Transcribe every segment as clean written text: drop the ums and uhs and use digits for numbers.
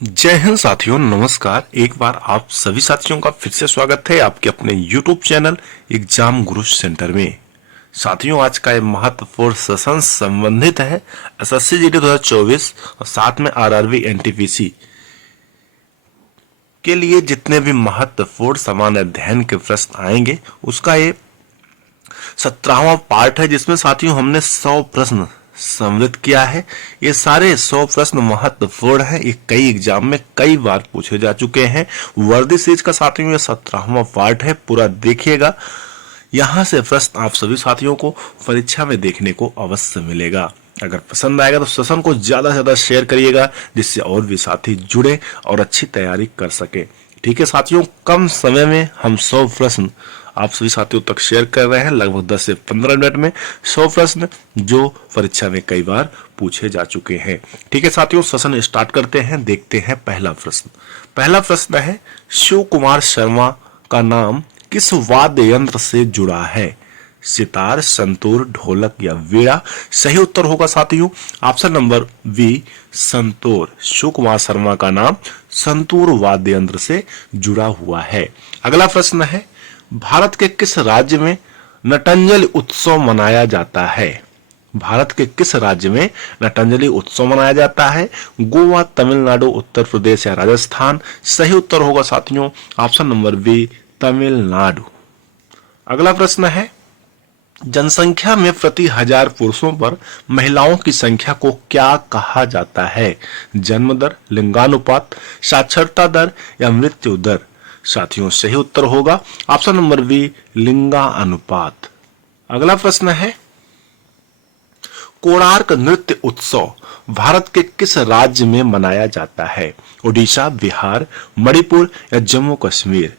जय हिंद साथियों, नमस्कार। एक बार आप सभी साथियों का फिर से स्वागत है आपके अपने YouTube चैनल एग्जाम गुरु सेंटर में। साथियों, आज का ये महत्वपूर्ण सेशन संबंधित है एसएससी जीडी 2024 और साथ में आरआरबी एनटीपीसी के लिए जितने भी महत्वपूर्ण सामान्य अध्ययन के प्रश्न आएंगे उसका ये 17वां पार्ट है, जिसमें साथियों हमने 100 प्रश्न सम्मिलित किया है। ये सारे 100 प्रश्न महत्वपूर्ण हैं। ये कई एग्जाम में कई बार पूछे जा चुके हैं। वर्दी सीरीज का साथियों ये 17वां पार्ट है, पूरा देखिएगा। यहाँ से प्रश्न आप सभी साथियों को परीक्षा में देखने को अवश्य मिलेगा। अगर पसंद आएगा तो सेशन को ज्यादा से ज्यादा शेयर करिएगा, जिससे और भी साथी जुड़े और अच्छी तैयारी कर सके। ठीक है साथियों, कम समय में हम 100 प्रश्न आप सभी साथियों तक शेयर कर रहे हैं। लगभग 10 से 15 मिनट में 100 प्रश्न जो परीक्षा में कई बार पूछे जा चुके हैं। ठीक है साथियों, सेशन स्टार्ट करते हैं। देखते हैं पहला प्रश्न। पहला प्रश्न है, शिव कुमार शर्मा का नाम किस वाद्य यंत्र से जुड़ा है? सितार, संतूर, ढोलक या वीणा? सही उत्तर होगा साथियों option number B, Santoor. Shiv Kumar Sharma का नाम संतूर वाद्य यंत्र से जुड़ा हुआ है। अगला प्रश्न है, भारत के किस राज्य में नटंजलि उत्सव मनाया जाता है? भारत के किस राज्य में नटंजलि उत्सव मनाया जाता है? गोवा, तमिलनाडु, उत्तर प्रदेश या राजस्थान? सही उत्तर होगा साथियों ऑप्शन नंबर बी, तमिलनाडु। अगला प्रश्न है, जनसंख्या में प्रति 1000 पुरुषों पर महिलाओं की संख्या को क्या कहा जाता है? जन्म दर, लिंगानुपात, साक्षरता दर या मृत्यु दर? साथियों सही उत्तर होगा ऑप्शन नंबर बी, लिंगानुपात। अगला प्रश्न है, कोणार्क नृत्य उत्सव भारत के किस राज्य में मनाया जाता है? ओडिशा, बिहार, मणिपुर या जम्मू कश्मीर?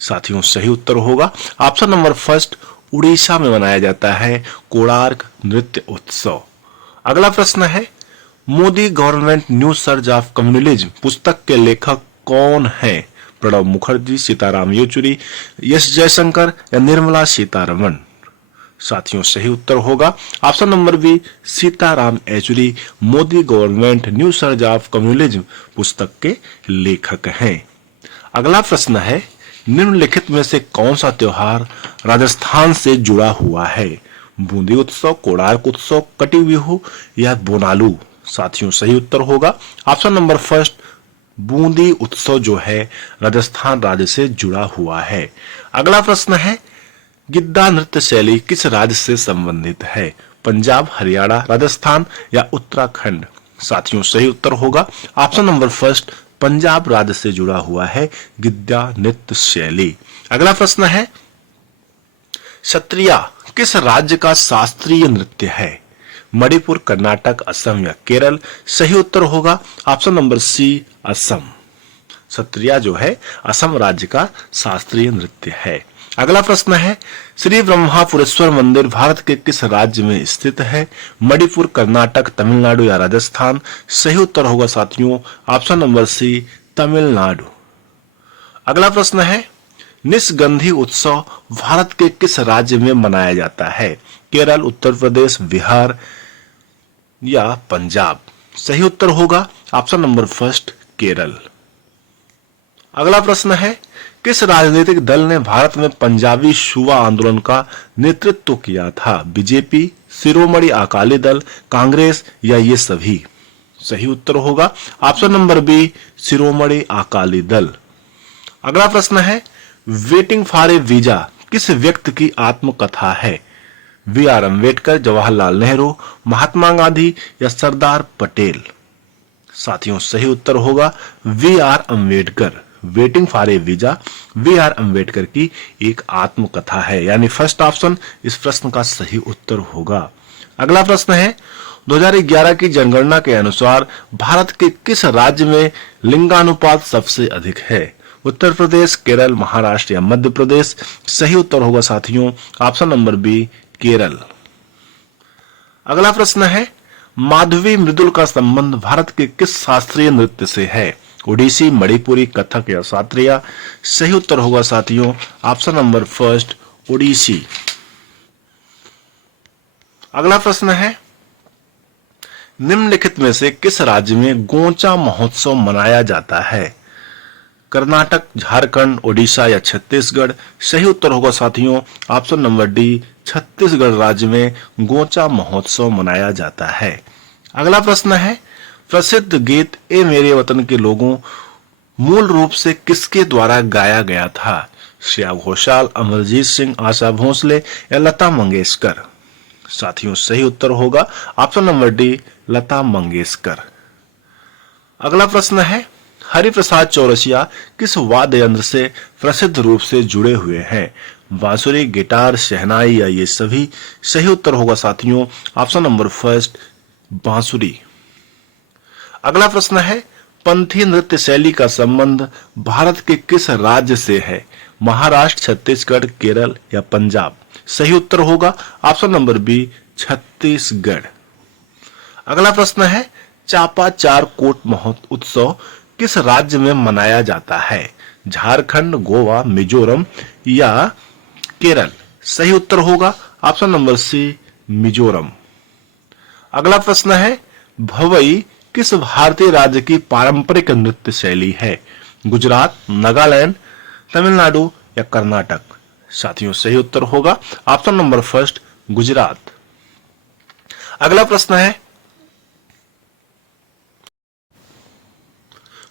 साथियों सही उत्तर होगा ऑप्शन नंबर फर्स्ट, उड़ीसा में मनाया जाता है कोणार्क नृत्य उत्सव। अगला प्रश्न है, Modi government new surge of communism पुस्तक के लेखक कौन है? प्रणब मुखर्जी, सीताराम येचुरी, एस जयशंकर या निर्मला सीतारमण? साथियों सही उत्तर होगा option number B, Sitaram Yechury Modi government new surge of communism पुस्तक के लेखक हैं। अगला प्रश्न है, निम्नलिखित में से कौन सा त्योहार राजस्थान से जुड़ा हुआ है? बूंदी उत्सव, कोणार्क उत्सव, कटी बिहू या बोनालू? साथियों सही उत्तर होगा ऑप्शन नंबर फर्स्ट, बूंदी उत्सव जो है राजस्थान राज्य से जुड़ा हुआ है। अगला प्रश्न है, गिद्दा नृत्य शैली किस राज्य से संबंधित है? पंजाब, हरियाणा, राजस्थान या उत्तराखंड? साथियों सही उत्तर होगा ऑप्शन नंबर फर्स्ट, पंजाब राज्य से जुड़ा हुआ है गिद्दा नृत्य शैली। अगला प्रश्न है, सत्रिया किस राज्य का शास्त्रीय नृत्य है? मणिपुर, कर्नाटक, असम या केरल? सही उत्तर होगा option number C, Assam. Sattriya जो है असम राज्य का शास्त्रीय नृत्य है। अगला प्रश्न है, श्री ब्रह्मापुरेश्वर मंदिर भारत के किस राज्य में स्थित है? मणिपुर, कर्नाटक, तमिलनाडु या राजस्थान? सही उत्तर होगा साथियों ऑप्शन नंबर सी, तमिलनाडु। अगला प्रश्न है, निस्गंधी उत्सव भारत के किस राज्य में मनाया जाता है? केरल, उत्तर प्रदेश, बिहार या पंजाब? सही उत्तर होगा ऑप्शन नंबर फर्स्ट, केरल। अगला प्रश्न है, किस राजनीतिक दल ने भारत में पंजाबी सूबा आंदोलन का नेतृत्व किया था? बीजेपी, शिरोमणि अकाली दल, कांग्रेस या ये सभी? सही उत्तर होगा option number B, Shiromani Akali Dal. अगला प्रश्न है, वेटिंग फॉर ए वीजा किस व्यक्ति की आत्मकथा है? बी आर अम्बेडकर, जवाहरलाल नेहरू, महात्मा गांधी या सरदार पटेल? साथियों सही उत्तर होगा V R Ambedkar. Waiting for a visa V R Ambedkar की एक आत्मकथा है, यानी फर्स्ट ऑप्शन इस प्रश्न का सही उत्तर होगा। अगला प्रश्न है, 2011 की जनगणना के अनुसार भारत के किस राज्य में लिंगानुपात सबसे अधिक है? उत्तर प्रदेश, केरल, महाराष्ट्र या मध्य प्रदेश? सही उत्तर होगा साथियों ऑप्शन नंबर बी, केरल। अगला प्रश्न है, माधवी मृदुल का संबंध भारत के किस शास्त्रीय नृत्य से है? ओडिसी, मणिपुरी, कथक या शास्त्रीय? सही उत्तर होगा साथियों ऑप्शन नंबर फर्स्ट, ओडिसी। अगला प्रश्न है, निम्नलिखित में से किस राज्य में गोंचा महोत्सव मनाया जाता है? कर्नाटक, झारखंड, ओडिशा या छत्तीसगढ़? सही उत्तर होगा साथियों ऑप्शन नंबर डी, छत्तीसगढ़ राज्य में गोंचा महोत्सव मनाया जाता है। अगला प्रश्न है, प्रसिद्ध गीत ए मेरे वतन के लोगों मूल रूप से किसके द्वारा गाया गया था? श्रेया घोषाल, अमरजीत सिंह, आशा भोसले या लता मंगेशकर? साथियों सही उत्तर होगा option number D, Lata Mangeshkar. अगला प्रश्न है, हरिप्रसाद चौरसिया किस वाद्य यंत्र से प्रसिद्ध रूप से जुड़े हुए हैं? बांसुरी, गिटार, शहनाई या ये सभी? सही उत्तर होगा साथियों ऑप्शन नंबर फर्स्ट, बांसुरी। अगला प्रश्न है, पंथी नृत्य शैली का संबंध भारत के किस राज्य से है? महाराष्ट्र, छत्तीसगढ़, केरल या पंजाब? सही उत्तर होगा ऑप्शन नंबर बी, छत्तीसगढ़। अगला प्रश्न है, चापा चार कोट महोत्सव किस राज्य में मनाया जाता है? झारखंड, गोवा, मिजोरम या केरल? सही उत्तर होगा ऑप्शन नंबर सी, मिजोरम। अगला प्रश्न है, भवई किस भारतीय राज्य की पारंपरिक नृत्य शैली है? गुजरात, नागालैंड, तमिलनाडु या कर्नाटक? साथियों सही उत्तर होगा ऑप्शन नंबर फर्स्ट, गुजरात। अगला प्रश्न है,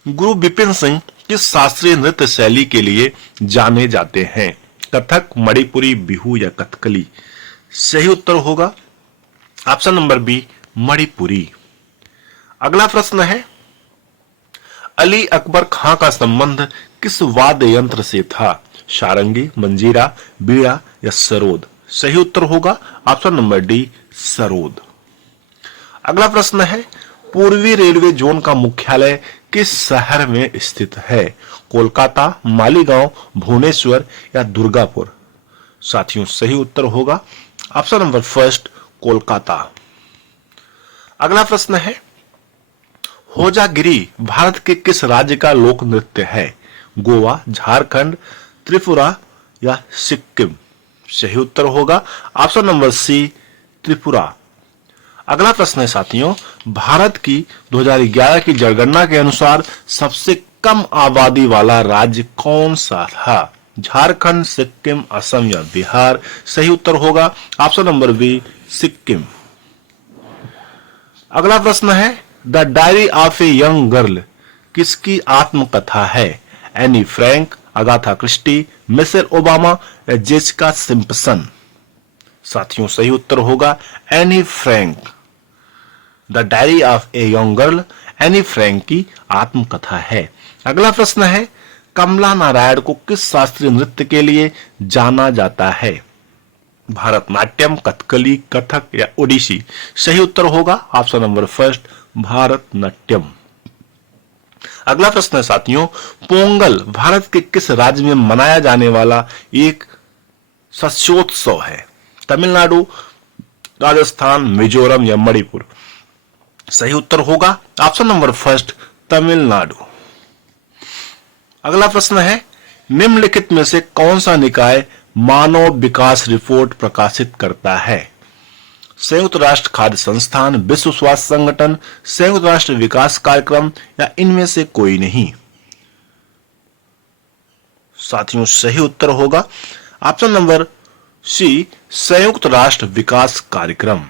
गुरु विपिन सिंह किस शास्त्रीय नृत्य शैली के लिए जाने जाते हैं? कथक, मणिपुरी, बिहू या कथकली? सही उत्तर होगा ऑप्शन नंबर बी, मणिपुरी। अगला प्रश्न है, अली अकबर खां का संबंध किस वाद्य यंत्र से था? सारंगी, मंजीरा, बीड़ा या सरोद? सही उत्तर होगा ऑप्शन नंबर डी, सरोद। अगला प्रश्न है, पूर्वी रेलवे जोन का मुख्यालय किस शहर में स्थित है? कोलकाता, मालीगांव, भुवनेश्वर या दुर्गापुर? साथियों सही उत्तर होगा ऑप्शन नंबर फर्स्ट, कोलकाता। अगला प्रश्न है, होजागिरी भारत के किस राज्य का लोक नृत्य है? गोवा, झारखंड, त्रिपुरा या सिक्किम? सही उत्तर होगा ऑप्शन नंबर सी, त्रिपुरा। अगला प्रश्न है साथियों, भारत की 2011 की जनगणना के अनुसार सबसे कम आबादी वाला राज्य कौन सा था? झारखंड, सिक्किम, असम या बिहार? सही उत्तर होगा ऑप्शन नंबर बी, सिक्किम। अगला प्रश्न है, the diary of a young girl किसकी आत्मकथा है? Anne Frank, Agatha Christie, Michelle Obama या जेसिका सिम्पसन? साथियों सही उत्तर होगा Anne Frank. The diary of a young girl Anne Frank की आत्मकथा है। अगला प्रश्न है, कमला नारायण को किस शास्त्रीय नृत्य के लिए जाना जाता है? भारतनाट्यम, कथकली, कथक या ओडिसी? सही उत्तर होगा ऑप्शन नंबर फर्स्ट, भारतनाट्यम। अगला प्रश्न है साथियों, पोंगल भारत के किस राज्य में मनाया जाने वाला एक शस्योत्सव है? तमिलनाडु, राजस्थान, मिजोरम या मणिपुर? सही उत्तर होगा ऑप्शन नंबर फर्स्ट, तमिलनाडु। अगला प्रश्न है, निम्नलिखित में से कौन सा निकाय मानव विकास रिपोर्ट प्रकाशित करता है? संयुक्त राष्ट्र खाद्य संस्थान, विश्व स्वास्थ्य संगठन, संयुक्त राष्ट्र विकास कार्यक्रम या इनमें से कोई नहीं? साथियों सही उत्तर होगा ऑप्शन नंबर सी, संयुक्त राष्ट्र विकास कार्यक्रम।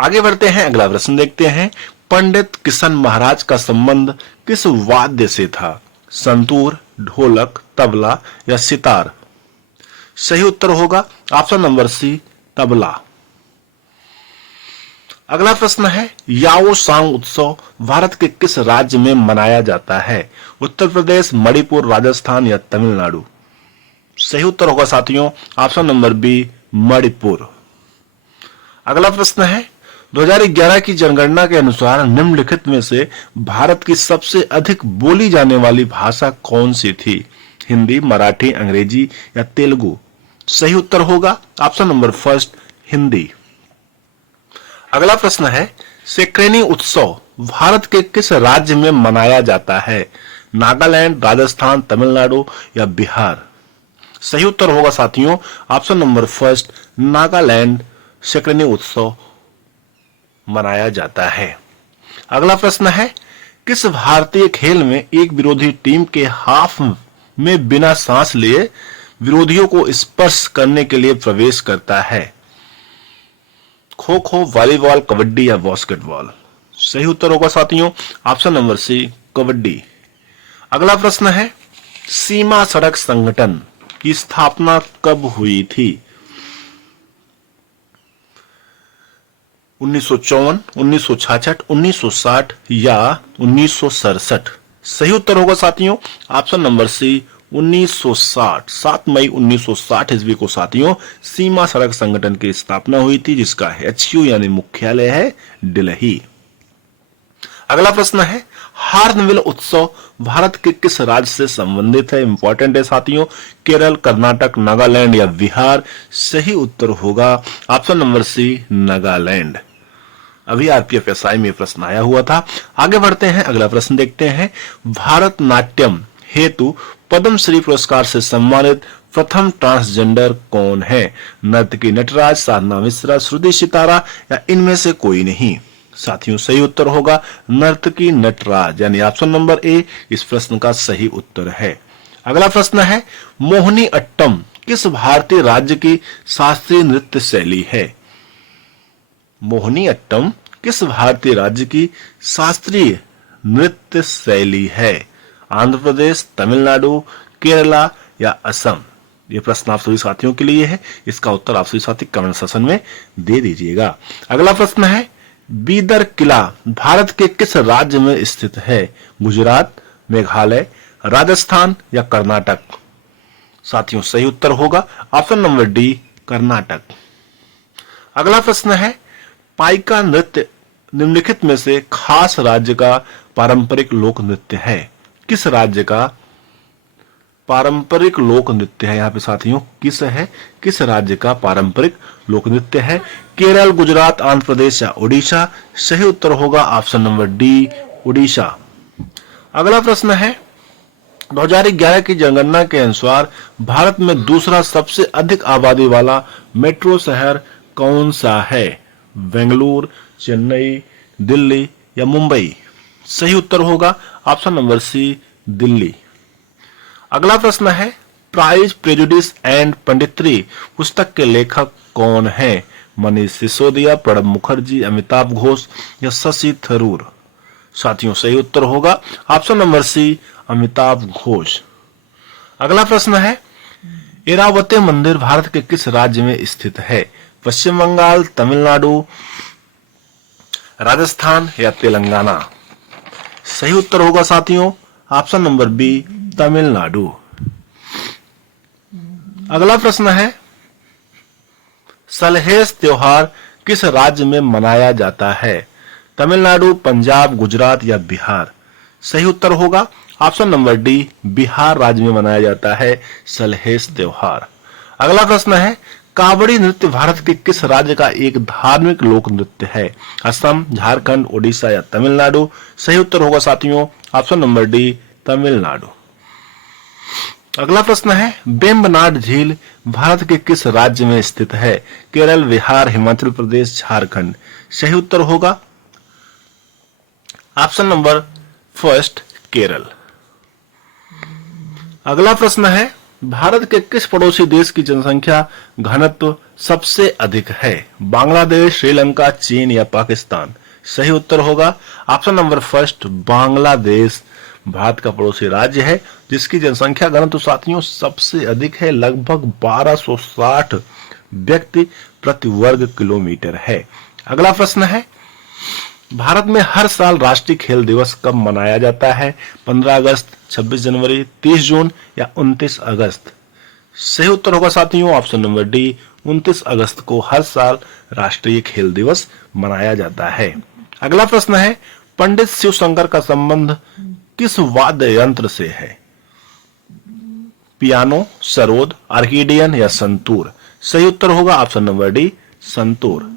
आगे बढ़ते हैं, अगला प्रश्न देखते हैं, पंडित किशन महाराज का संबंध किस वाद्य से था? संतूर, ढोलक, तबला या सितार? सही उत्तर होगा ऑप्शन नंबर सी, तबला। अगला प्रश्न है, याओ सांग उत्सव भारत के किस राज्य में मनाया जाता है? उत्तर प्रदेश, मणिपुर, राजस्थान या तमिलनाडु? सही उत्तर होगा साथियों ऑप्शन नंबर बी, मणिपुर। अगला प्रश्न है, 2011 की जनगणना के अनुसार निम्नलिखित में से भारत की सबसे अधिक बोली जाने वाली भाषा कौन सी थी? हिंदी, मराठी, अंग्रेजी या तेलुगु? सही उत्तर होगा ऑप्शन नंबर फर्स्ट, हिंदी। अगला प्रश्न है, सेक्रेनी उत्सव भारत के किस राज्य में मनाया जाता है? नागालैंड, राजस्थान, तमिलनाडु या बिहार? सही उत्तर होगा साथियों option number first, Nagaland Sekrenyi उत्सव मनाया जाता है। अगला प्रश्न है, किस भारतीय खेल में एक विरोधी टीम के हाफ में बिना सांस लिए विरोधियों को स्पर्श करने के लिए प्रवेश करता है? खो खो, वॉलीबॉल, कबड्डी या बास्केटबॉल? सही उत्तर होगा साथियों ऑप्शन नंबर सी, कबड्डी। अगला प्रश्न है, सीमा सड़क संगठन की स्थापना कब हुई थी? 1954, 1966, 1960 या 1967? सही उत्तर होगा साथियों ऑप्शन नंबर सी, 1960। 7 मई 1960 ईस्वी को साथियों सीमा सड़क संगठन की स्थापना हुई थी, जिसका HQ यानी मुख्यालय है दिल्ली। अगला प्रश्न है, हार्नबिल उत्सव भारत के किस राज्य से संबंधित है? इंपॉर्टेंट है साथियों, केरल, कर्नाटक, नागालैंड या बिहार? सही उत्तर होगा ऑप्शन नंबर सी, नागालैंड। अभी आरपीएफ एसआई में प्रश्न आया हुआ था। आगे बढ़ते हैं, अगला प्रश्न देखते हैं। भारत नाट्यम हेतु पद्मश्री पुरस्कार से सम्मानित प्रथम ट्रांसजेंडर कौन है? नर्तकी नटराज, साधना मिश्रा, श्रुति सितारा या इनमें से कोई नहीं? साथियों सही उत्तर होगा नर्तकी नटराज, यानी ऑप्शन नंबर ए इस प्रश्न का सही उत्तर है। अगला प्रश्न है, मोहिनी अट्टम किस भारतीय राज्य की शास्त्रीय नृत्य शैली है? मोहिनी अट्टम किस भारतीय राज्य की शास्त्रीय नृत्य शैली है? आंध्र प्रदेश, तमिलनाडु, केरला या असम? ये प्रश्न आप सभी साथियों के लिए है। इसका उत्तर आप सभी साथी कमेंट सेक्शन में दे दीजिएगा। अगला प्रश्न है, बीदर किला भारत के किस राज्य में स्थित है? गुजरात, मेघालय, राजस्थान या कर्नाटक? साथियों सही उत्तर होगा ऑप्शन नंबर डी, कर्नाटक। अगला प्रश्न है, पाइका नृत्य निम्नलिखित में से खास राज्य का पारंपरिक लोक नृत्य है? किस राज्य का पारंपरिक लोक नृत्य है? यहाँ पे साथियों किस राज्य का पारंपरिक लोक नृत्य है? केरल, गुजरात, आंध्र प्रदेश या उड़ीसा? सही उत्तर होगा ऑप्शन नंबर डी, उड़ीसा। अगला प्रश्न है, 2011 की जनगणना के अनुसार भारत में दूसरा सबसे अधिक आबादी वाला मेट्रो शहर कौन सा है? बेंगलुरु, चेन्नई, दिल्ली या मुंबई? सही उत्तर होगा ऑप्शन नंबर सी, दिल्ली। अगला प्रश्न है, प्राइज, प्रेजुडिस एंड पंडित्री पुस्तक के लेखक कौन है? मनीष सिसोदिया, प्रणब मुखर्जी, अमिताभ घोष या शशि थरूर? साथियों सही उत्तर होगा option number C, Amitav Ghosh. अगला प्रश्न है, एरावती मंदिर भारत के किस राज्य में स्थित है? पश्चिम बंगाल, तमिलनाडु, राजस्थान या तेलंगाना? सही उत्तर होगा साथियों ऑप्शन नंबर बी, तमिलनाडु। अगला प्रश्न है, सलहेस त्योहार किस राज्य में मनाया जाता है? तमिलनाडु, पंजाब, गुजरात या बिहार? सही उत्तर होगा ऑप्शन नंबर डी, बिहार राज्य में मनाया जाता है सलहेस त्योहार। अगला प्रश्न है, कावड़ी नृत्य भारत के किस राज्य का एक धार्मिक लोक नृत्य है? असम, झारखंड, ओडिशा या तमिलनाडु? सही उत्तर होगा साथियों ऑप्शन नंबर डी, तमिलनाडु। अगला प्रश्न है, वेम्बनाड झील भारत के किस राज्य में स्थित है? केरल, बिहार, हिमाचल प्रदेश, झारखंड? सही उत्तर होगा ऑप्शन नंबर फर्स्ट, केरल। अगला प्रश्न है, भारत के किस पड़ोसी देश की जनसंख्या घनत्व सबसे अधिक है? बांग्लादेश, श्रीलंका, चीन या पाकिस्तान? सही उत्तर होगा option number first, Bangladesh Bharat का पड़ोसी राज्य है जिसकी जनसंख्या घनत्व साथियों सबसे अधिक है, लगभग 1260 व्यक्ति प्रति वर्ग किलोमीटर है। अगला प्रश्न है, भारत में हर साल राष्ट्रीय खेल दिवस कब मनाया जाता है? 15 अगस्त, 26 जनवरी, 30 जून या 29 अगस्त? सही उत्तर होगा साथियों ऑप्शन नंबर डी, 29 अगस्त को हर साल राष्ट्रीय खेल दिवस मनाया जाता है। अगला प्रश्न है, पंडित शिव शंकर का संबंध किस वाद्य यंत्र से है? पियानो, सरोद, आर्किडियन या संतूर? सही उत्तर होगा ऑप्शन नंबर डी, संतूर।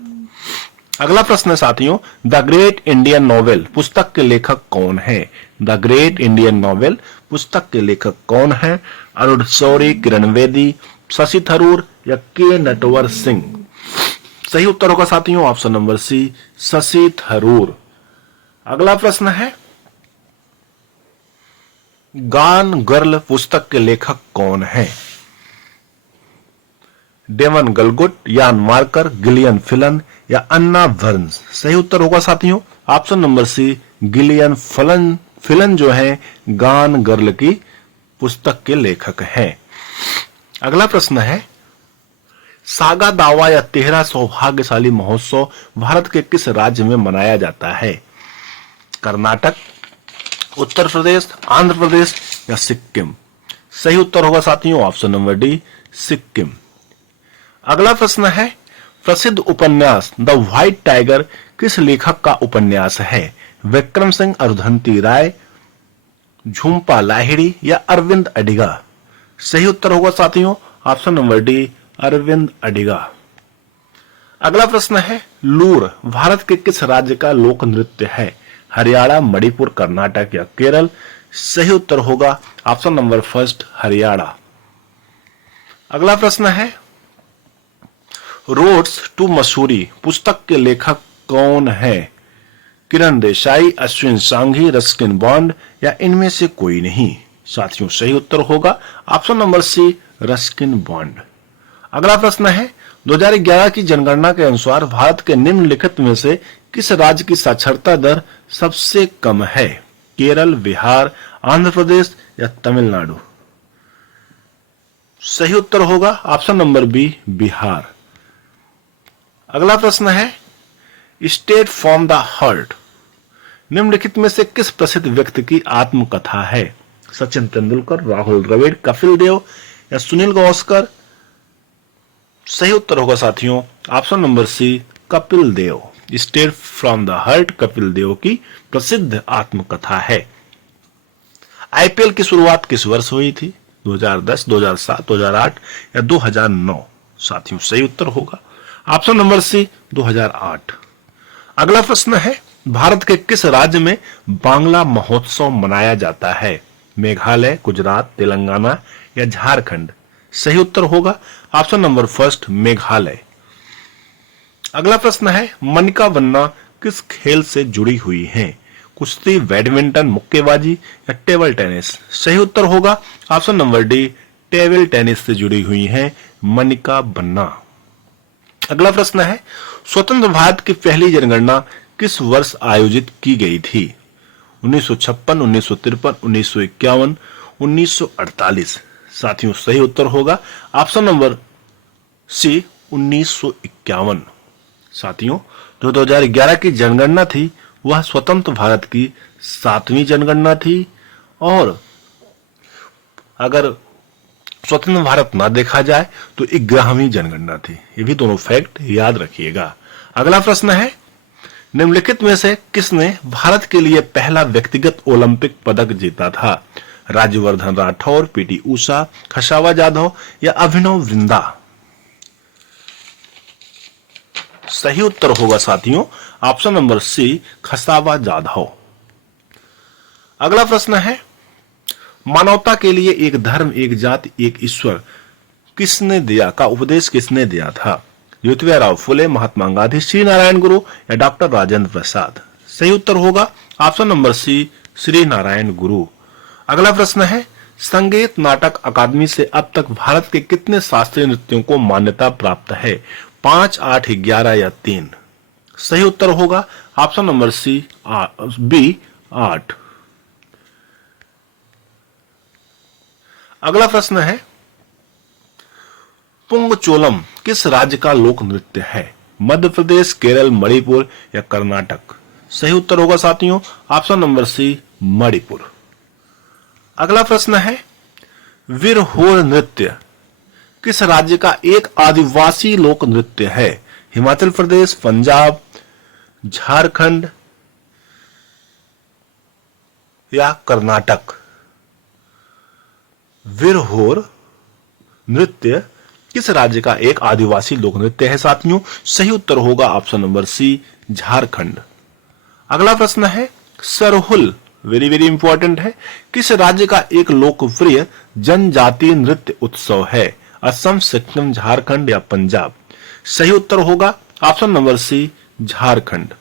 अगला प्रश्न है साथियों, द ग्रेट इंडियन नॉवेल पुस्तक के लेखक कौन है? द ग्रेट इंडियन नॉवेल पुस्तक के लेखक कौन है? अरुण शौरी, किरण बेदी, शशि थरूर या के नटवर सिंह? सही उत्तर होगा साथियों option number C, Shashi Tharoor. अगला प्रश्न है, गान गर्ल पुस्तक के लेखक कौन है? डेवन गलगुट, यान मार्कर, गिलियन फिलन या अन्ना बर्न्स। सही उत्तर होगा साथियों ऑप्शन नंबर सी, गिलियन फिलन। फिलन जो है गान गर्ल की पुस्तक के लेखक हैं। अगला प्रश्न है, सागा दावा या 13 सौभाग्यशाली महोत्सव भारत के किस राज्य में मनाया जाता है? कर्नाटक, उत्तर प्रदेश, आंध्र प्रदेश या सिक्किम। सही उत्तर होगा साथियों ऑप्शन नंबर डी, सिक्किम। अगला प्रश्न है, प्रसिद्ध उपन्यास द व्हाइट टाइगर किस लेखक का उपन्यास है? विक्रम सिंह अरुधंती राय, झुंपा लाहिड़ी या अरविंद अडिगा। सही उत्तर होगा साथियों option number D, Aravind Adiga. अगला प्रश्न है, लूर भारत के किस राज्य का लोक नृत्य है? हरियाणा, मणिपुर, कर्नाटक या केरल। सही उत्तर होगा ऑप्शन नंबर फर्स्ट, हरियाणा। अगला प्रश्न है, रोड्स टू मसूरी पुस्तक के लेखक कौन है? किरण देसाई, अश्विन सांघी, रस्किन बॉन्ड या इनमें से कोई नहीं। साथियों सही उत्तर होगा option number C, Ruskin Bond. अगला प्रश्न है, 2011 की जनगणना के अनुसार भारत के निम्नलिखित में से किस राज्य की साक्षरता दर सबसे कम है? केरल, बिहार, आंध्र प्रदेश या तमिलनाडु। सही उत्तर होगा ऑप्शन नंबर बी, बिहार। अगला प्रश्न है, स्टेट फ्रॉम द हार्ट निम्नलिखित में से किस प्रसिद्ध व्यक्ति की आत्मकथा है? सचिन तेंदुलकर, राहुल द्रविड़, कपिल देव या सुनील गावस्कर। सही उत्तर होगा साथियों option number C, Kapil Dev. Straight from the heart Kapil Dev की प्रसिद्ध आत्मकथा है। आईपीएल की शुरुआत किस वर्ष हुई थी? 2010, 2007, 2008 या 2009। साथियों सही उत्तर होगा ऑप्शन नंबर सी, 2008। अगला प्रश्न है, भारत के किस राज्य में बांग्ला महोत्सव मनाया जाता है? मेघालय, गुजरात, तेलंगाना या झारखंड। सही उत्तर होगा ऑप्शन नंबर फर्स्ट, मेघालय। अगला प्रश्न है, मनिका बन्ना किस खेल से जुड़ी हुई हैं? कुश्ती, बैडमिंटन, मुक्केबाजी या टेबल टेनिस। सही उत्तर होगा option number D, table tennis से जुड़ी हुई हैं मनिका बन्ना। अगला प्रश्न है, स्वतंत्र भारत की पहली जनगणना किस वर्ष आयोजित की गई थी? 1956, 1953, 1951, 1948। साथियों सही उत्तर होगा ऑप्शन नंबर सी, 1951। साथियों जो 2011 की जनगणना थी वह स्वतंत्र भारत की 7वीं जनगणना थी, और अगर स्वतंत्र भारत ना देखा जाए तो 11वीं जनगणना थी। ये भी दोनों फैक्ट याद रखिएगा। अगला प्रश्न है, निम्नलिखित में से किसने भारत के लिए पहला व्यक्तिगत ओलंपिक पदक जीता था? राज्यवर्धन राठौर, पीटी उषा, खशावा जाधव या अभिनव बिंद्रा। सही उत्तर होगा साथियों ऑप्शन नंबर सी, खशावा जाधव। अगला प्रश्न है, मानवता के लिए एक धर्म, एक जाति, एक ईश्वर किसने दिया का उपदेश किसने दिया था? ज्योतिबा फुले, महात्मा गांधी, श्री नारायण गुरु या डॉक्टर राजेंद्र प्रसाद। सही उत्तर होगा option number C, Shri Narayana Guru. अगला प्रश्न है, संगीत नाटक अकादमी से अब तक भारत के कितने शास्त्रीय नृत्यों को मान्यता प्राप्त है? 5, 8, 11 या 3। सही उत्तर होगा ऑप्शन नंबर सी, बी, 8। अगला प्रश्न है, पुंगचोलम किस राज्य का लोक नृत्य है? मध्य प्रदेश, केरल, मणिपुर या कर्नाटक। सही उत्तर होगा साथियों ऑप्शन नंबर सी, मणिपुर। अगला प्रश्न है, विरहोर नृत्य किस राज्य का एक आदिवासी लोक नृत्य है? हिमाचल प्रदेश, पंजाब, झारखंड या कर्नाटक। विरहोर नृत्य किस राज्य का एक आदिवासी लोक नृत्य है साथियों? सही उत्तर होगा ऑप्शन नंबर सी, झारखंड। अगला प्रश्न है, सरहुल वेरी वेरी इंपॉर्टेंट है, किस राज्य का एक लोकप्रिय जनजातीय नृत्य उत्सव है? असम, सिक्किम, झारखंड या पंजाब। सही उत्तर होगा ऑप्शन नंबर सी झारखंड।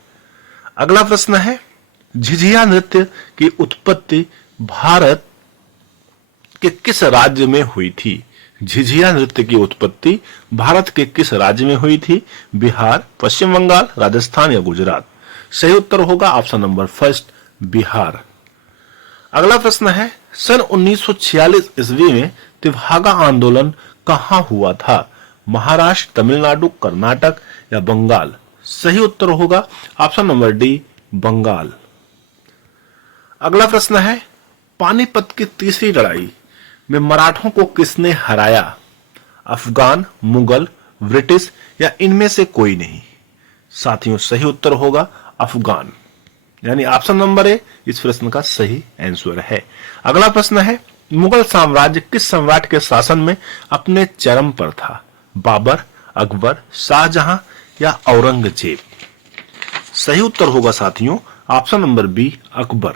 अगला प्रश्न है, झिझिया नृत्य की उत्पत्ति भारत के किस राज्य में हुई थी? झिझिया नृत्य की उत्पत्ति भारत के किस राज्य में हुई थी? बिहार, पश्चिम बंगाल, राजस्थान या गुजरात? सही उत्तर होगा ऑप्शन नंबर फर्स्ट, बिहार। अगला प्रश्न है, सन 1946 ईस्वी में तेभागा आंदोलन कहां हुआ था? महाराष्ट्र, तमिलनाडु, कर्नाटक या बंगाल? सही उत्तर होगा ऑप्शन नंबर डी, बंगाल। अगला प्रश्न है, पानीपत की तीसरी लड़ाई में मराठों को किसने हराया? अफगान, मुगल, ब्रिटिश या इनमें से कोई नहीं? साथियों सही उत्तर होगा अफगान, यानी ऑप्शन नंबर ए इस प्रश्न का सही आंसर है। अगला प्रश्न है, मुगल साम्राज्य किस सम्राट के शासन में अपने चरम पर था? बाबर, अकबर, शाहजहां या औरंगजेब? सही उत्तर होगा साथियों ऑप्शन नंबर बी, अकबर।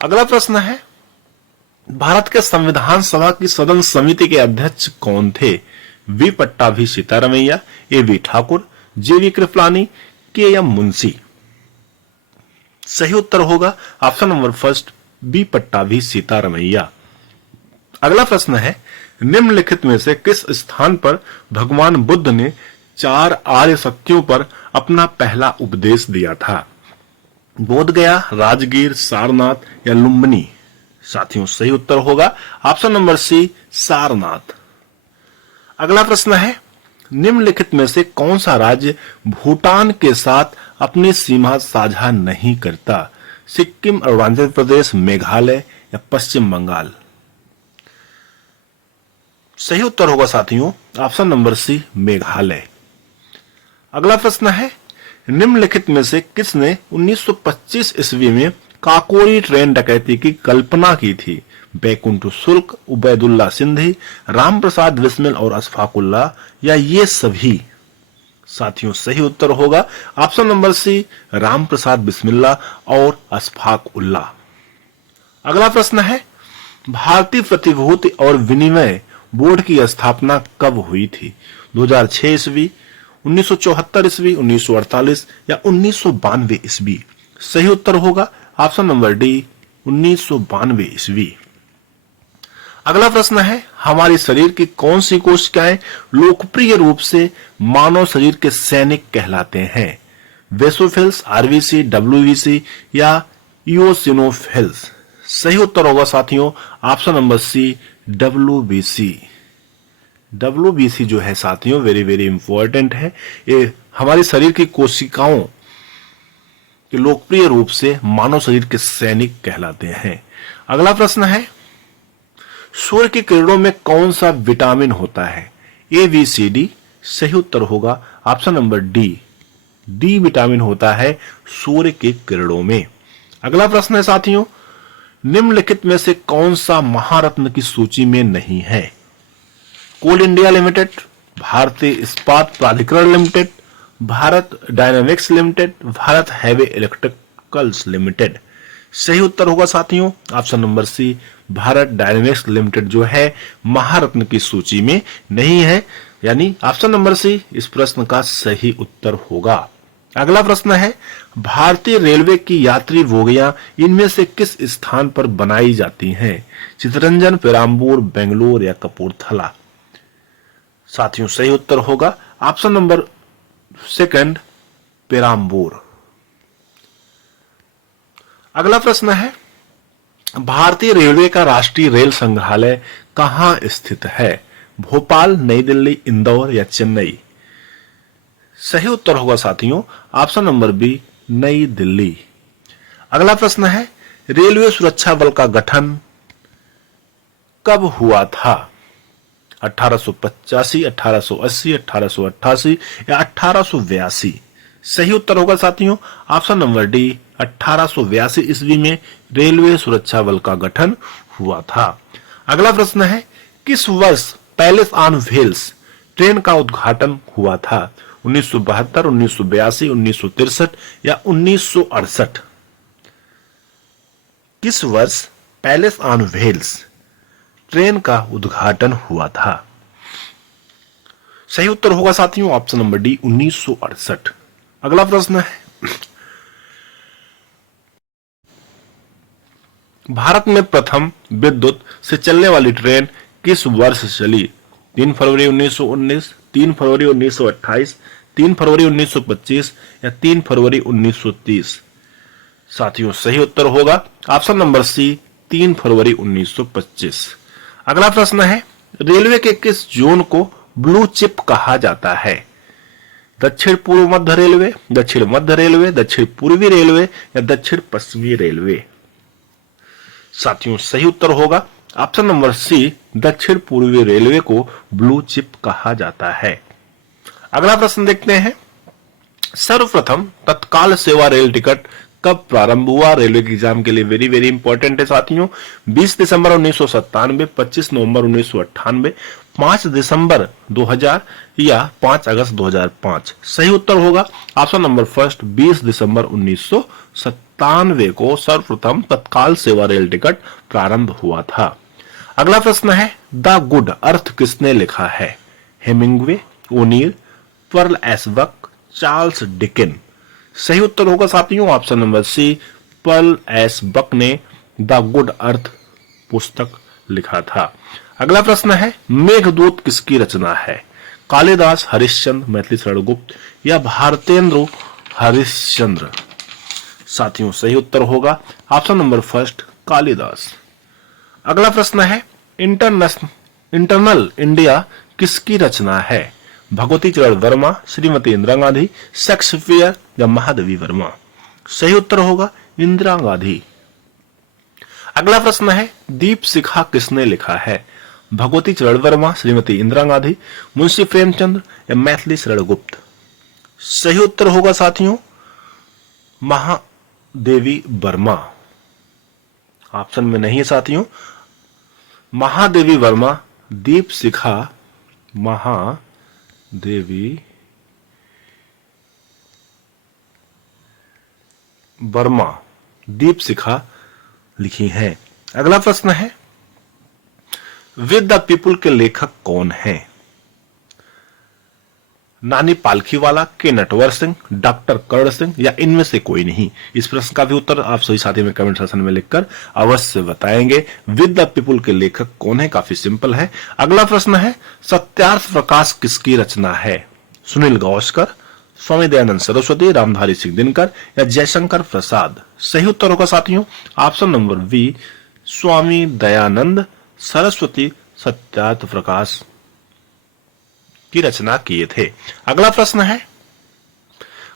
अगला प्रश्न है, भारत के संविधान सभा की सदन समिति के अध्यक्ष कौन थे? V Pattabhi Sitaramayya, A V Thakur, J V Kripalani, K M Munshi? सही उत्तर होगा option number first, B Pattabhi Sitaramayya. अगला प्रश्न है, निम्नलिखित में से किस स्थान पर भगवान बुद्ध ने 4 आर्य सत्यों पर अपना पहला उपदेश दिया था? बोधगया, राजगीर, सारनाथ या लुम्बिनी? साथियों सही उत्तर होगा ऑप्शन नंबर सी, सारनाथ। अगला प्रश्न है, निम्नलिखित में से कौन सा राज्य भूटान के साथ अपनी सीमा साझा नहीं करता? सिक्किम, अरुणाचल प्रदेश, मेघालय या पश्चिम बंगाल? सही उत्तर होगा साथियों ऑप्शन नंबर सी, मेघालय। अगला प्रश्न है, निम्नलिखित में से किसने 1925 ईस्वी में काकोरी ट्रेन डकैती की कल्पना की थी? बैकुंठ शुक्ल, उबैदुल्ला सिंधी, रामप्रसाद बिस्मिल और अशफाकुल्ला या ये सभी? साथियों सही उत्तर होगा ऑप्शन नंबर सी, रामप्रसाद बिस्मिल्ला और अशफाक उल्ला। अगला प्रश्न है, भारतीय प्रतिभूति और विनिमय बोर्ड की स्थापना कब हुई थी? 2006 ईस्वी, 1974 ईस्वी, 1948 या 1992 ईस्वी? सही उत्तर होगा ऑप्शन नंबर डी, 1992 ईस्वी। अगला प्रश्न है, हमारे शरीर की कौन सी कोशिकाएं लोकप्रिय रूप से मानव शरीर के सैनिक कहलाते हैं? बेसोफिल्स, आरबीसी, डब्ल्यूबीसी या इओसिनोफिल्स? सही उत्तर होगा साथियों option number C, WBC. WBC जो है साथियों वेरी वेरी इंपॉर्टेंट है, ये हमारे शरीर की कोशिकाओं के लोकप्रिय रूप से मानव शरीर के सैनिक कहलाते हैं। अगला प्रश्न है, सूर्य की किरणों में कौन सा विटामिन होता है? ए, बी, सी, डी? सही उत्तर होगा option number D, D vitamin होता है सूर्य की किरणों में। अगला प्रश्न है साथियों, निम्नलिखित में से कौन सा महारत्न की सूची में नहीं है? कोल India limited, Bharatiya Ispat Pradhikaran limited, Bharat dynamics limited, Bharat heavy electricals limited? सही उत्तर होगा साथियों option number C, Bharat dynamics limited जो है महारत्न की सूची में नहीं है, यानी ऑप्शन नंबर सी इस प्रश्न का सही उत्तर होगा। अगला प्रश्न है, भारतीय रेलवे की यात्री बोगियां इनमें से किस स्थान पर बनाई जाती हैं? चितरंजन, पेराम्बूर, बेंगलोर या कपूरथला? साथियों सही उत्तर होगा ऑप्शन नंबर सेकंड, पेराम्बूर। अगला प्रश्न है, भारतीय रेलवे का राष्ट्रीय रेल संग्रहालय कहां स्थित है? भोपाल, नई दिल्ली, इंदौर या चेन्नई? सही उत्तर होगा साथियों ऑप्शन नंबर बी, नई दिल्ली। अगला प्रश्न है, रेलवे सुरक्षा बल का गठन कब हुआ था? 1885, 1880, 1888 या 1882? सही उत्तर होगा साथियों ऑप्शन नंबर डी, 1882 ईस्वी में रेलवे सुरक्षा बल का गठन हुआ था। अगला प्रश्न है, किस वर्ष पैलेस ऑन व्हील्स ट्रेन का उद्घाटन हुआ था? 1972, 1982, 1963 या 1968? किस वर्ष पैलेस ऑन व्हील्स ट्रेन का उद्घाटन हुआ था? सही उत्तर होगा साथियों ऑप्शन नंबर डी 1968। अगला प्रश्न है, भारत में प्रथम विद्युत से चलने वाली ट्रेन किस वर्ष चली? 3 फरवरी 1919, 3 फरवरी 1928, 3 फरवरी 1925 या 3 फरवरी 1930? साथियों सही उत्तर होगा ऑप्शन नंबर सी 3 फरवरी 1925। अगला प्रश्न है, रेलवे के किस जोन को ब्लू चिप कहा जाता है? दक्षिण पूर्व मध्य रेलवे, दक्षिण मध्य रेलवे, दक्षिण पूर्वी रेलवे या दक्षिण पश्चिमी रेलवे? साथियों सही उत्तर होगा ऑप्शन नंबर सी दक्षिण पूर्वी रेलवे को ब्लू चिप कहा जाता है। अगला प्रश्न देखते हैं, सर्वप्रथम तत्काल सेवा रेल टिकट कब प्रारंभ हुआ? रेलवे के एग्जाम के लिए वेरी वेरी इंपॉर्टेंट है साथियों। 20 दिसंबर 1997, 25 नवंबर 1998, 5 दिसंबर 2000 या 5 अगस्त 2005? सही उत्तर होगा ऑप्शन नंबर फर्स्ट 20 दिसंबर 1997 को सर्वप्रथम तत्काल सेवा रेल टिकट प्रारंभ हुआ था। अगला प्रश्न है, द गुड अर्थ किसने लिखा है? Hemingway, O'Neill, Pearl S Buck, Charles Dickens? सही उत्तर होगा साथियों option number C Pearl S Buck ने द गुड अर्थ पुस्तक लिखा था। अगला प्रश्न है, मेघदूत किसकी रचना है? कालिदास, हरिश्चंद्र, मैथिली शरण गुप्त या भारतेंद्र हरिश्चंद्र? साथियों सही उत्तर होगा ऑप्शन नंबर फर्स्ट कालिदास। अगला प्रश्न है, इंटरनल इंडिया किसकी रचना है? भगवती चरण वर्मा, श्रीमती इंदिरा गांधी, शेक्सपियर या महादेवी वर्मा? सही उत्तर होगा इंदिरा गांधी। अगला प्रश्न है, दीप शिखा किसने लिखा है? भगवती चरण वर्मा, श्रीमती इंदिरा गांधी, मुंशी प्रेमचंद या मैथिली शरण गुप्त? सही उत्तर होगा साथियों महादेवी वर्मा। ऑप्शन में नहीं है साथियों, महादेवी वर्मा दीप शिखा महादेवी वर्मा दीप शिखा लिखी है। अगला प्रश्न है, विद द पीपुल के लेखक कौन हैं? नानी पालखीवाला, के नटवर सिंह, डॉक्टर कर्ण सिंह या इनमें से कोई नहीं? इस प्रश्न का भी उत्तर आप सभी साथी में कमेंट सेक्शन में लिखकर अवश्य बताएंगे। विद द पीपुल के लेखक कौन है? काफी सिंपल है। अगला प्रश्न है, सत्यार्थ प्रकाश किसकी रचना है? सुनील गावस्कर, स्वामी दयानंद सरस्वती, रामधारी सिंह दिनकर या जयशंकर प्रसाद? सही उत्तर होगा साथियों option number B Swami Dayanand Saraswati Satyarth Prakash की रचना किए थे। अगला प्रश्न है,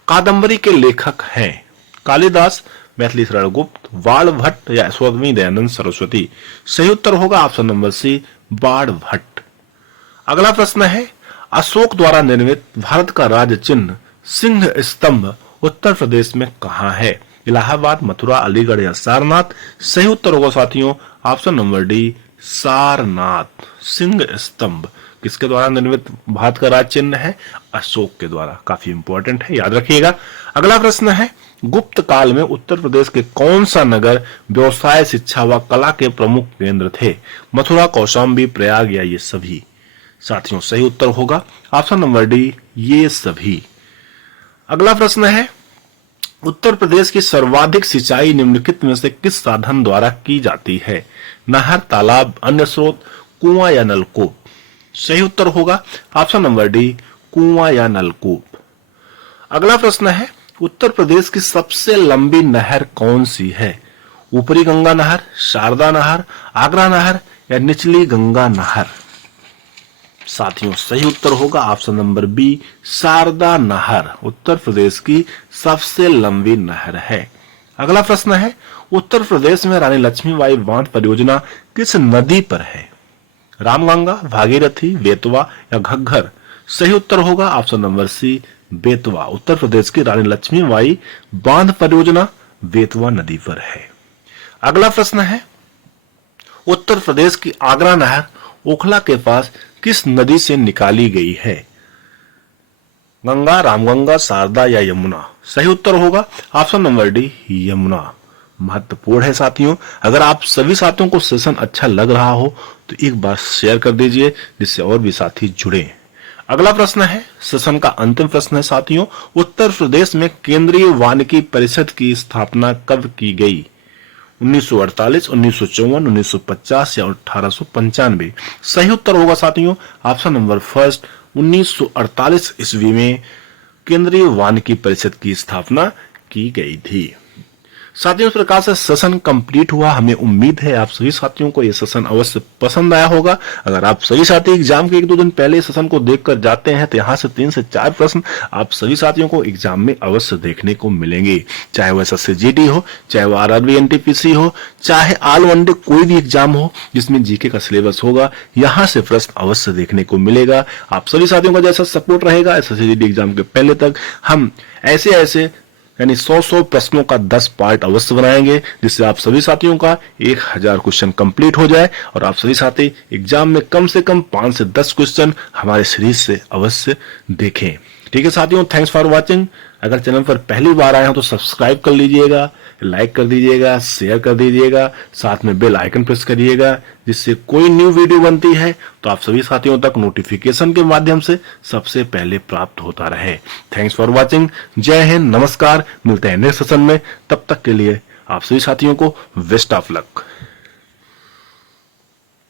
कादंबरी के लेखक हैं कालिदास, मैथिली शरण गुप्त, बाण भट्ट या स्वामी दयानंद सरस्वती? सही उत्तर होगा ऑप्शन नंबर सी बाण भट्ट। अगला प्रश्न है, अशोक द्वारा निर्मित भारत का राज चिन्ह सिंह स्तंभ उत्तर प्रदेश में कहां है? इलाहाबाद, मथुरा, अलीगढ़ या सारनाथ? सही उत्तर होगा साथियों option number D Sarnath. Singh स्तंभ किसके द्वारा निर्मित भारत का राज चिन्ह है? अशोक के द्वारा। काफी इंपॉर्टेंट है, याद रखिएगा। अगला प्रश्न है, गुप्त काल में उत्तर प्रदेश के कौन सा नगर व्यवसाय, शिक्षा व कला के प्रमुख केंद्र थे? मथुरा, कौशाम्बी, प्रयाग या ये सभी? साथियों सही उत्तर होगा ऑप्शन नंबर डी ये सभी। अगला प्रश्न है, उत्तर प्रदेश की सर्वाधिक सिंचाई निम्नलिखित में से किस साधन द्वारा की जाती है? नहर, तालाब, अन्य स्रोत, कुआं या नलकूप? सही उत्तर होगा ऑप्शन नंबर डी कुआं या नलकूप। अगला प्रश्न है, उत्तर प्रदेश की सबसे लंबी नहर कौन सी है? ऊपरी गंगा नहर, शारदा नहर, आगरा नहर या निचली गंगा नहर? साथियों सही उत्तर होगा ऑप्शन नंबर बी शारदा नहर उत्तर प्रदेश की सबसे लंबी नहर है। अगला प्रश्न है, उत्तर प्रदेश में रानी लक्ष्मीबाई बांध परियोजना किस नदी पर है? रामगंगा, भागीरथी, बेतवा या घग्गर? सही उत्तर होगा ऑप्शन नंबर सी बेतवा। उत्तर प्रदेश की रानी लक्ष्मीबाई बांध परियोजना बेतवा नदी पर है। अगला प्रश्न है, उत्तर प्रदेश की आगरा नहर ओखला के पास किस नदी से निकाली गई है? गंगा, रामगंगा, शारदा या यमुना? सही उत्तर होगा ऑप्शन नंबर डी यमुना। महत्वपूर्ण है साथियों। अगर आप सभी साथियों को सेशन अच्छा लग रहा हो तो एक बार शेयर कर दीजिए जिससे और भी साथी जुड़े। अगला प्रश्न है, सेशन का अंतिम प्रश्न है साथियों, उत्तर प्रदेश में केंद्रीय वानिकी परिषद की स्थापना कब की गई? 1948, 1954, 1950 या 1895? सही उत्तर होगा साथियों ऑप्शन नंबर फर्स्ट, 1948 ईस्वी में केंद्रीय वानिकी परिषद की स्थापना की गई थी। साथियों, इस प्रकार से सेशन कंप्लीट हुआ। हमें उम्मीद है आप सभी साथियों को यह सेशन अवश्य पसंद आया होगा। अगर आप सभी साथी एग्जाम के 1-2 दिन पहले सेशन को देखकर जाते हैं तो यहाँ से 3 से 4 प्रश्न आप सभी साथियों को एग्जाम में अवश्य देखने को मिलेंगे, चाहे वो एसएससी जीडी हो, चाहे वो आरआरबी एनटीपीसी हो, चाहे ऑल वन डे कोई भी एग्जाम हो जिसमें जीके का सिलेबस होगा, यहाँ से प्रश्न अवश्य देखने को मिलेगा। आप सभी साथियों का जैसा सपोर्ट रहेगा एसएससी जीडी एग्जाम के पहले तक हम ऐसे यानी 100 प्रश्नों का 10 पार्ट अवश्य बनाएंगे, जिससे आप सभी साथियों का 1000 क्वेश्चन कंप्लीट हो जाए और आप सभी साथी एग्जाम में कम से कम 5 से 10 क्वेश्चन हमारे सीरीज से अवश्य देखें। ठीक है साथियों, थैंक्स फॉर वॉचिंग। अगर चैनल पर पहली बार आए हो तो सब्सक्राइब कर लीजिएगा, लाइक कर दीजिएगा, शेयर कर दीजिएगा, साथ में बेल आइकन प्रेस करिएगा, जिससे कोई न्यू वीडियो बनती है तो आप सभी साथियों तक नोटिफिकेशन के माध्यम से सबसे पहले प्राप्त होता रहे। Thanks for watching. जय हिंद, नमस्कार। मिलते हैं नेक्स्ट सेशन में, तब तक के लिए आप सभी साथियों को बेस्ट ऑफ लक।